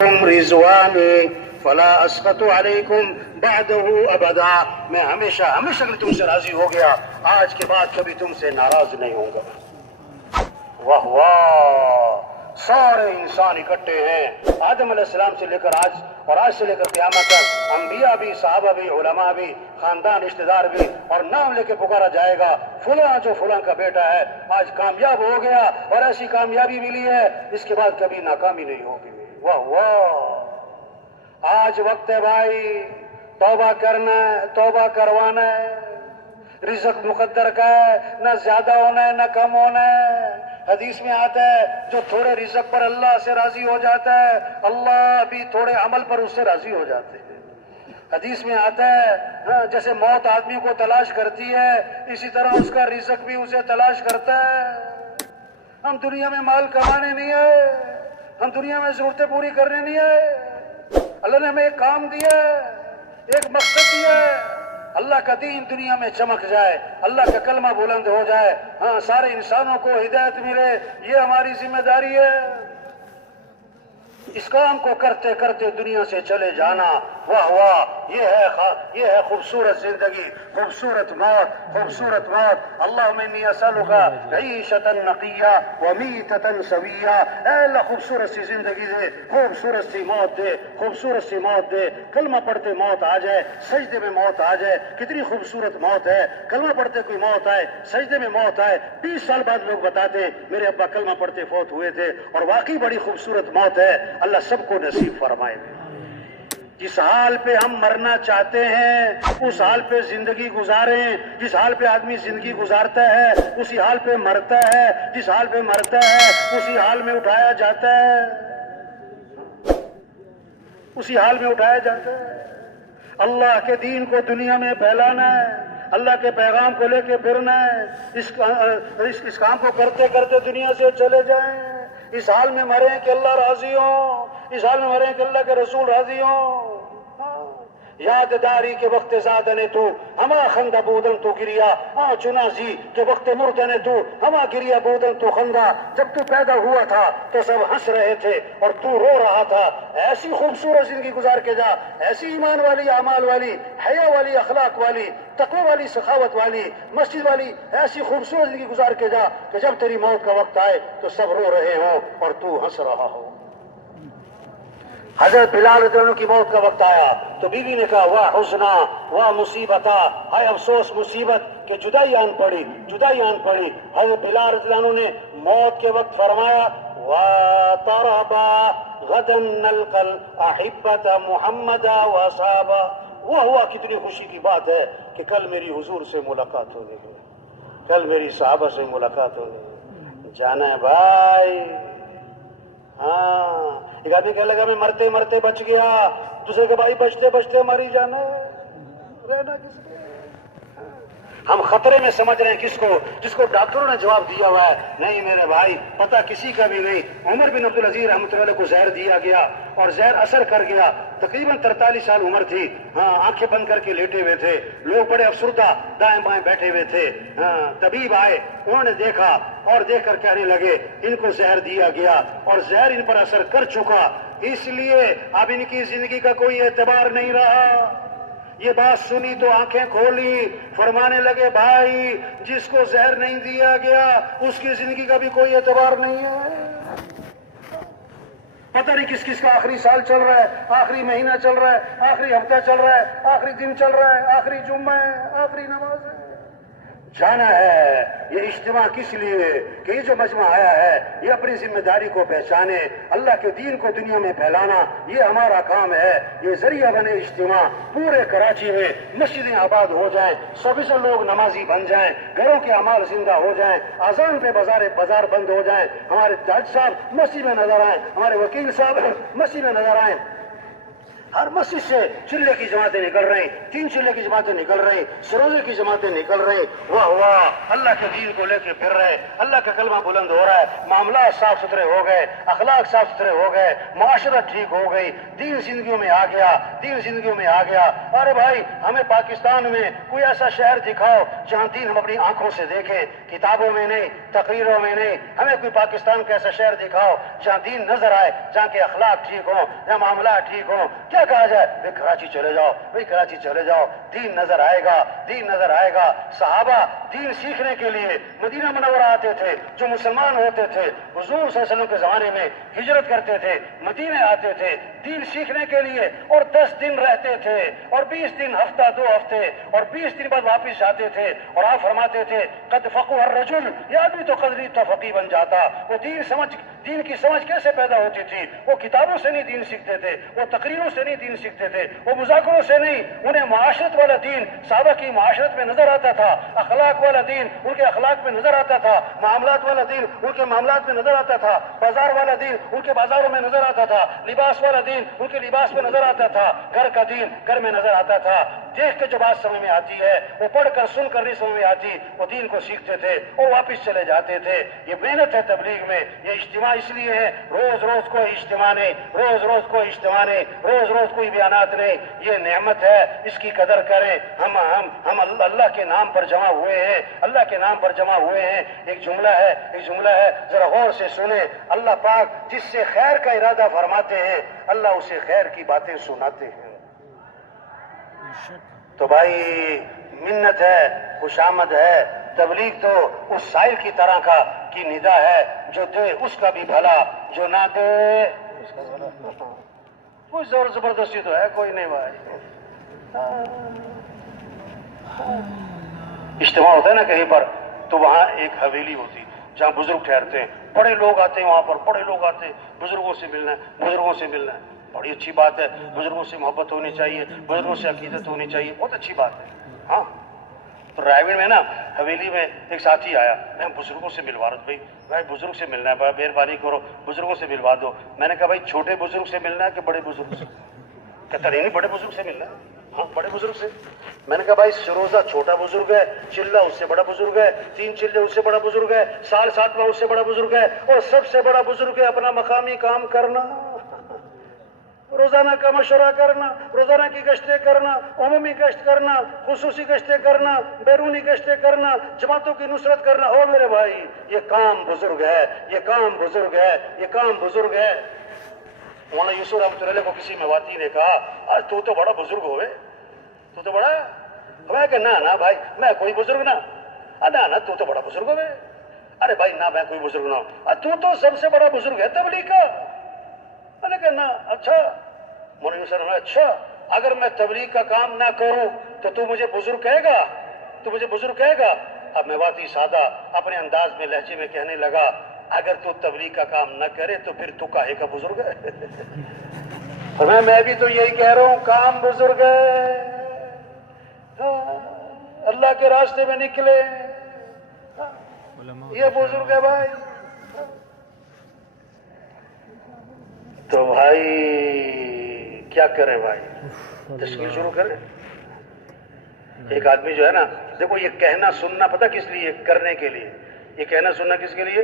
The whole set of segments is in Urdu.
رضوانی فلا اسقط علیکم بعدہ ابدا، میں ہمیشہ ہمیشہ تم سے راضی ہو گیا، آج کے بعد کبھی تم سے ناراض نہیں ہوں گا۔ واہ واہ، سارے انسان اکٹھے ہیں، آدم علیہ السلام سے لے کر آج، اور آج سے لے کر قیامت تک، انبیاء بھی، صحابہ بھی، علماء بھی، خاندان رشتہ دار بھی، اور نام لے کے پکارا جائے گا فلاں جو فلاں کا بیٹا ہے آج کامیاب ہو گیا، اور ایسی کامیابی ملی ہے اس کے بعد کبھی ناکامی نہیں ہوگی۔ واہ واہ، آج وقت ہے بھائی، توبہ کرنا ہے، توبہ کروانا ہے۔ رزق مقدر کا ہے، نہ زیادہ ہونا ہے نہ کم ہونا ہے۔ حدیث میں آتا ہے جو تھوڑے رزق پر اللہ سے راضی ہو جاتا ہے، اللہ بھی تھوڑے عمل پر اس سے راضی ہو جاتے ہیں۔ حدیث میں آتا ہے جیسے موت آدمی کو تلاش کرتی ہے، اسی طرح اس کا رزق بھی اسے تلاش کرتا ہے۔ ہم دنیا میں مال کمانے نہیں آئے، ہم دنیا میں ضرورتیں پوری کرنے نہیں آئے۔ اللہ نے ہمیں ایک کام دیا ہے، ایک مقصد دیا ہے، اللہ کا دین دنیا میں چمک جائے، اللہ کا کلمہ بلند ہو جائے، ہاں سارے انسانوں کو ہدایت ملے، یہ ہماری ذمہ داری ہے۔ اس کام کو کرتے کرتے دنیا سے چلے جانا، واہ واہ، یہ ہے خوبصورت زندگی، خوبصورت موت، خوبصورت موت۔ اللہم انی اسألک عیشۃ نقیہ ومیتۃ سویہ، اے اللہ خوبصورت سی زندگی دے، خوبصورت سی موت دے، خوبصورت سی موت دے، کلمہ پڑھتے موت آ جائے، سجدے میں موت آ جائے، کتنی خوبصورت موت ہے، کلمہ پڑھتے کوئی موت آئے، سجدے میں موت آئے۔ 20 سال بعد لوگ بتاتے میرے ابا کلمہ پڑھتے فوت ہوئے تھے، اور واقعی بڑی خوبصورت موت ہے، اللہ سب کو نصیب فرمائے۔ جس حال پہ ہم مرنا چاہتے ہیں اس حال پہ زندگی گزاریں، جس حال پہ آدمی زندگی گزارتا ہے اسی حال پہ مرتا ہے، جس حال پہ مرتا ہے اسی حال میں اٹھایا جاتا ہے، اسی حال میں اٹھایا جاتا ہے۔ اللہ کے دین کو دنیا میں پھیلانا ہے، اللہ کے پیغام کو لے کے پھرنا ہے، اس کام کو کرتے کرتے دنیا سے چلے جائیں، اس حال میں مریں کہ اللہ راضی ہو، اس حال میں مریں کہ اللہ کے رسول راضی ہوں۔ یاد داری کے وقت زادنے تو ہما خندہ بودن تو گریا، چنازی کے وقت مردنے تو ہما گریا بودن تو خندہ۔ جب تو پیدا ہوا تھا تو سب ہنس رہے تھے اور تو رو رہا تھا۔ ایسی خوبصورت زندگی گزار کے جا، ایسی ایمان والی، اعمال والی، حیا والی، اخلاق والی، تقوی والی، سخاوت والی، مسجد والی، ایسی خوبصورت زندگی گزار کے جا کہ جب تیری موت کا وقت آئے تو سب رو رہے ہوں اور تو ہنس رہا ہو۔ حضرت بلال رضی اللہ عنہ کی موت کا وقت آیا تو بیوی نے کہا واہ حزنا واہ مصیبتا، ہائے افسوس مصیبت کہ جدائی آن پڑی، جدائی آن پڑی۔ حضرت بلال رضی اللہ عنہ نے موت کے وقت فرمایا وَطَرَبَا غَدًا نَلْقَى الْأَحِبَّةَ مُحَمَّدًا وَأَصْحَابَهُ، وہ ہوا کتنی خوشی کی بات ہے کہ کل میری حضور سے ملاقات ہونے گی، کل میری صحابہ سے ملاقات ہونے گی۔ جانا ہے بھائی، ہاں۔ ایک آدمی کہنے لگا میں مرتے مرتے بچ گیا، دوسرے کے بھائی بچتے بچتے مری جانا ہے، رہنا کس کے؟ ہم خطرے میں سمجھ رہے ہیں کس کو؟ جس کو ڈاکٹروں نے جواب دیا ہوا ہے نہیں میرے بھائی پتہ کسی کا بھی نہیں۔ عمر بن عبدالعزیز رحمۃ اللہ علیہ کو زہر دیا گیا اور زہر اثر کر گیا، تقریباً 43 سال عمر تھی، ہاں آنکھیں بند کر کے لیٹے ہوئے تھے، لوگ بڑے افسردہ دائیں بائیں بیٹھے ہوئے تھے، ہاں طبیب آئے، انہوں نے دیکھا اور دیکھ کر کہنے لگے ان کو زہر دیا گیا اور زہر ان پر اثر کر چکا، اس لیے اب ان کی زندگی کا کوئی اعتبار نہیں رہا۔ یہ بات سنی تو آنکھیں کھولی، فرمانے لگے بھائی جس کو زہر نہیں دیا گیا اس کی زندگی کا بھی کوئی اعتبار نہیں ہے۔ پتہ نہیں کس کس کا آخری سال چل رہا ہے، آخری مہینہ چل رہا ہے، آخری ہفتہ چل رہا ہے، آخری دن چل رہا ہے، آخری جمعہ ہے، آخری نماز ہے۔ جانا ہے یہ اجتماع کس لیے کہ یہ جو مجمع آیا ہے یہ اپنی ذمہ داری کو پہچانے، اللہ کے دین کو دنیا میں پھیلانا یہ ہمارا کام ہے۔ یہ ذریعہ بنے اجتماع، پورے کراچی میں مسجدیں آباد ہو جائیں، سبھی سے لوگ نمازی بن جائیں، گھروں کے اعمال زندہ ہو جائیں، اذان پہ بازار بند ہو جائیں، ہمارے جج صاحب مسجد میں نظر آئیں، ہمارے وکیل صاحب مسجد میں نظر آئیں، ہر مسجد سے چلے کی جماعتیں نکل رہی، 3 چلے کی جماعتیں نکل رہی، سروزے کی جماعتیں نکل رہی، واہ واہ اللہ کے دین کو لے کے پھر رہے، اللہ کا کلمہ بلند ہو رہا ہے، معاملات صاف ستھرے ہو گئے، اخلاق صاف ستھرے ہو گئے، معاشرت ٹھیک ہو گئی، دین زندگیوں میں آ گیا، دین زندگیوں میں آ گیا۔ ارے بھائی ہمیں پاکستان میں کوئی ایسا شہر دکھاؤ جہاں دین ہم اپنی آنکھوں سے دیکھیں، کتابوں میں نہیں، تقریروں میں نہیں، ہمیں کوئی پاکستان کا ایسا شہر دکھاؤ جہاں دین نظر آئے، جہاں کے اخلاق ٹھیک ہوں، جہاں معاملات ٹھیک ہوں۔ کیا کہا جائے؟ بھائی کراچی چلے جاؤ، بھائی کراچی چلے جاؤ، دین نظر آئے گا، دین نظر آئے گا۔ صحابہ دین سیکھنے کے لیے مدینہ منورہ آتے تھے، جو مسلمان ہوتے تھے حضور صلی اللہ علیہ وسلم کے زمانے میں ہجرت کرتے تھے، مدینے آتے تھے دین سیکھنے کے لیے، اور 10 دن رہتے تھے، اور 20 دن، ہفتہ 2 ہفتے، اور 20 دن بعد واپس جاتے تھے، اور آپ فرماتے تھے قد فقہ الرجل، یہ آدمی تو قدری تو فقیہ بن جاتا۔ وہ دین کی سمجھ کیسے پیدا ہوتی تھی؟ وہ کتابوں سے نہیں دین سیکھتے تھے، وہ تقریروں سے نہیں دین سیکھتے تھے، وہ مذاکروں سے نہیں، انہیں معاشرت والا دین صحابہ کی معاشرت میں نظر آتا تھا، اخلاق والا دین ان کے اخلاق میں نظر آتا تھا، معاملات والا دین ان کے معاملات میں نظر آتا تھا، بازار والا دین ان کے بازاروں میں نظر آتا تھا، لباس والا دین ان کے لباس میں نظر آتا تھا، گھر کا دین گھر میں نظر آتا تھا۔ دیکھ کے جو بات سمجھ میں آتی ہے، وہ پڑھ کر سن کر نہیں سمجھ میں آتی، وہ دین کو سیکھتے تھے اور واپس چلے جاتے تھے۔ یہ محنت ہے تبلیغ میں، یہ اجتماع اس لیے ہے، روز روز کوئی اجتماع نہیں، روز روز کوئی اجتماع نہیں، روز روز کوئی بیانات نہیں، یہ نعمت ہے، اس کی قدر کریں۔ ہم اللہ کے نام پر جمع ہوئے ہیں، اللہ کے نام پر جمع ہوئے ہیں۔ ایک جملہ ہے ذرا غور سے سنیں، اللہ پاک جس سے خیر کا ارادہ فرماتے ہیں اللہ اسے خیر کی باتیں سناتے ہیں۔ تو بھائی منت ہے، خوشامد ہے، تبلیغ تو اس سائل کی طرح کی ندا ہے، جو دے اس کا بھی بھلا، جو نہ دے اس کا بھلا۔ کوئی زور زبردستی تو ہے کوئی نہیں بھائی۔ اجتماع ہوتا ہے نا کہیں پر، تو وہاں ایک حویلی ہوتی جہاں بزرگ ٹھہرتے ہیں، بڑے لوگ آتے ہیں وہاں پر، بڑے لوگ آتے ہیں، بزرگوں سے ملنا ہے، بزرگوں سے ملنا ہے، بڑی اچھی بات ہے، بزرگوں سے محبت ہونی چاہیے، بزرگوں سے عقیدت ہونی چاہیے، بہت اچھی بات ہے۔ ہاں تو رائے گڑھ میں نا حویلی میں ایک ساتھی آیا، میں بزرگوں سے ملوا رہا ہوں، بھائی بزرگ سے ملنا ہے، بھائی مہربانی کرو بزرگوں سے ملوا دو۔ میں نے کہا بھائی چھوٹے بزرگ سے ملنا ہے کہ بڑے بزرگ سے؟ کہتا نہیں بڑے بزرگ سے ملنا ہے۔ ہاں بڑے بزرگ سے۔ میں نے کہا بھائی سروزہ چھوٹا بزرگ ہے، چلہ اس سے بڑا بزرگ ہے، 3 چلے اس سے بڑا بزرگ ہے، سال 7واں اس سے بڑا بزرگ ہے، اور سب سے بڑا بزرگ ہے اپنا مقامی کام کرنا، روزانہ کا مشورہ کرنا، روزانہ کی گشتیں کرنا، عمومی گشت کرنا، خصوصی گشتیں کرنا، بیرونی گشتیں کرنا، جماعتوں کی نصرت کرنا۔ او میرے بھائی یہ کام بزرگ ہے، یہ کام بزرگ ہے، یہ کام بزرگ ہے۔ مولانا یوسف رحمۃ اللہ علیہ کو کسی میواتی نے کہا آج تو بڑا بزرگ ہوئے، تو بڑا، میں کہ نہ بھائی میں کوئی بزرگ نہ، نہ تو بڑا بزرگ ہوئے۔ ارے بھائی نہ میں کوئی بزرگ نہ ہوں، تو سب سے بڑا بزرگ ہے تبلیغ کا۔ میں نے کہا نہ، اچھا مولانا یوسف نے اچھا اگر میں تبلیغ کا کام نہ کروں تو مجھے بزرگ کہے گا، تو مجھے بزرگ کہے گا؟ اب میواتی سادہ اپنے انداز میں لہجے میں کہنے لگا اگر تو تبلیغ کا کام نہ کرے تو پھر تو کاہے کا بزرگ ہے؟ میں بھی تو یہی کہہ رہا ہوں، کام بزرگ ہے، اللہ کے راستے میں نکلے، یہ بزرگ ہے بھائی۔ تو بھائی کیا کریں بھائی، تشکیل شروع کریں۔ ایک آدمی جو ہے نا، دیکھو یہ کہنا سننا پتہ کس لیے، کرنے کے لیے۔ یہ کہنا سننا کس کے لیے؟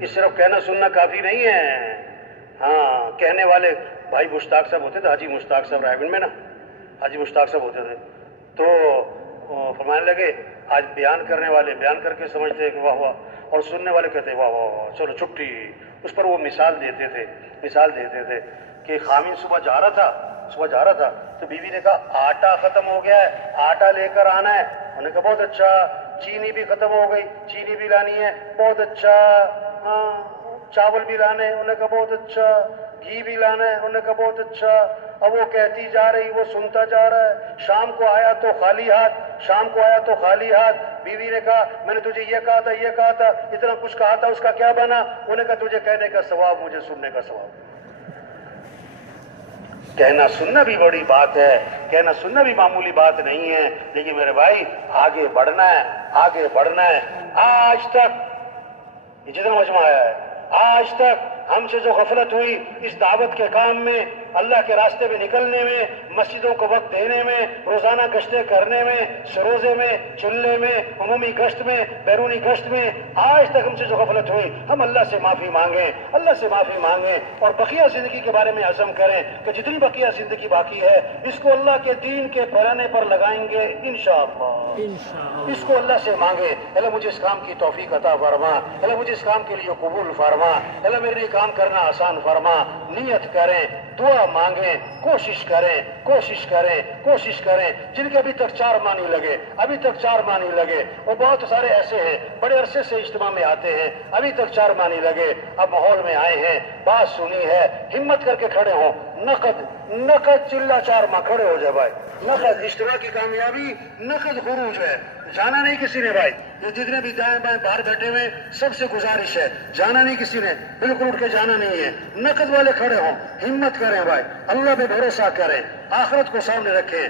یہ صرف کہنا سننا کافی نہیں ہے۔ ہاں کہنے والے بھائی مشتاق صاحب ہوتے تھے، حاجی مشتاق صاحب رائے گڑھ میں نا، حاجی مشتاق صاحب ہوتے تھے، تو فرمانے لگے آج بیان کرنے والے بیان کر کے سمجھتے کہ واہ واہ، اور سننے والے کہتے واہ واہ چلو چھٹی۔ اس پر وہ مثال دیتے تھے کہ خامن صبح جا رہا تھا تو بیوی نے کہا آٹا ختم ہو گیا ہے، آٹا لے کر آنا ہے۔ انہوں نے کہا بہت اچھا۔ چینی بھی ختم ہو گئی، چینی بھی لانی ہے، بہت اچھا۔ ہاں چاول بھی لانے، انہوں نے کہا بہت اچھا۔ گھی بھی لانا ہے، انہوں نے کہا بہت اچھا۔ اب وہ کہتی جا رہی، وہ سنتا جا رہا ہے۔ شام کو آیا تو خالی ہاتھ، بیوی نے کہا میں نے تجھے یہ کہا تھا، اتنا کچھ کہا تھا، اس کا کیا بنا؟ انہوں نے کہا تجھے کہنے کا ثواب، مجھے سننے کا ثواب۔ کہنا سننا بھی بڑی بات ہے، کہنا سننا بھی معمولی بات نہیں ہے، لیکن میرے بھائی آگے بڑھنا ہے۔ آج تک یہ جتنا مجمع آیا ہے، آج تک ہم سے جو غفلت ہوئی اس دعوت کے کام میں، اللہ کے راستے میں نکلنے میں، مسجدوں کو وقت دینے میں، روزانہ گشتیں کرنے میں، سروزے میں، چلے میں، عمومی گشت میں، بیرونی گشت میں آج تک ہم سے جو غفلت ہوئی، ہم اللہ سے معافی مانگیں، اللہ سے معافی مانگیں اور بقیہ زندگی کے بارے میں عزم کریں کہ جتنی بقیہ زندگی باقی ہے اس کو اللہ کے دین کے پھیلانے پر لگائیں گے انشاءاللہ۔ اس کو اللہ سے مانگے، اللہ مجھے اس کام کی توفیق عطا فرما، اللہ مجھے اس کام کے لیے قبول فرما، اللہ میرے لیے کام کرنا آسان فرما۔ نیت کریں، دعا مانگیں، کوشش کریں، کوشش کریں، کوشش کریں۔ جن کے ابھی تک 4 ماہ نہیں لگے، ابھی تک 4 ماہ نہیں لگے، وہ بہت سارے ایسے ہیں بڑے عرصے سے اجتماع میں آتے ہیں، ابھی تک 4 ماہ نہیں لگے، اب ماحول میں آئے ہیں، بات سنی ہے، ہمت کر کے کھڑے ہوں۔ نقد چلا 4 ماہ کھڑے ہو جائے بھائی، نقد اجتماع کی کامیابی، نقد خروج ہے، جانا نہیں کسی نے بھائی۔ یہ جتنے بھی دائیں بائیں باہر بیٹھے ہوئے سب سے گزارش ہے، جانا نہیں کسی نے، بالکل اٹھ کے جانا نہیں ہے، نقد والے کھڑے ہوں، ہمت کریں بھائی، اللہ پہ بھروسہ کریں، آخرت کو سامنے رکھیں۔